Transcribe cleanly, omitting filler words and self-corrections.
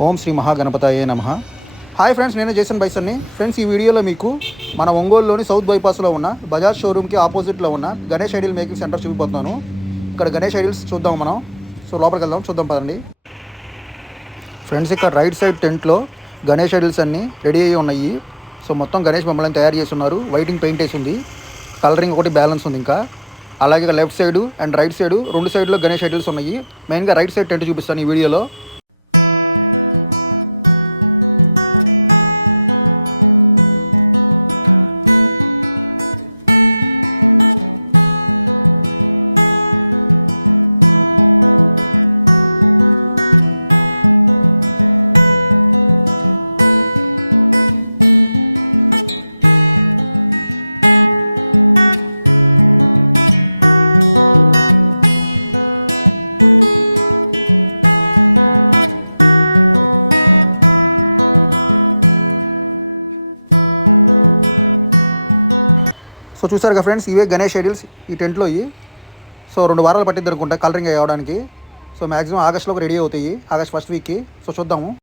ఓం శ్రీ మహాగణపతయే నమః. Hi friends, నేను జేసన్ బైసన్ని. ఫ్రెండ్స్, ఈ వీడియోలో మీకు మన ఒంగోలులోని సౌత్ బైపాస్లో ఉన్న బజాజ్ షోరూమ్కి ఆపోజిట్లో ఉన్న గణేష్ ఐడియల్ మేకింగ్ సెంటర్ చూపిపోతున్నాను. ఇక్కడ గణేష్ ఐడియల్స్ చూద్దాం మనం. సో లోపలికి వెళ్దాం, చూద్దాం పదండి. ఫ్రెండ్స్, ఇక్కడ రైట్ సైడ్ టెంట్లో గణేష్ ఐడియల్స్ అన్నీ రెడీ అయ్యి ఉన్నాయి. సో మొత్తం గణేష్ బొమ్మలను తయారు చేసి ఉన్నారు. వైటింగ్ పెయింట్ వేసి ఉంది, కలరింగ్ ఒకటి బ్యాలెన్స్ ఉంది. ఇంకా అలాగే left side and right side రెండు సైడ్లో గణేష్ ఐడియల్స్ ఉన్నాయి. మెయిన్గా రైట్ సైడ్ టెంట్ చూపిస్తాను ఈ వీడియోలో. సో చూసారు కదా ఫ్రెండ్స్, ఇవే గణేష్ ఐడియల్స్ ఈ టెంట్లో. సో 2 వారాలు పట్టిద్ది అనుకుంటా కలరింగ్ అవ్వడానికి. సో మ్యాక్సిమం ఆగస్ట్లో రెడీ అవుతాయి, ఆగస్ట్ ఫస్ట్ వీక్కి. సో చూద్దాము.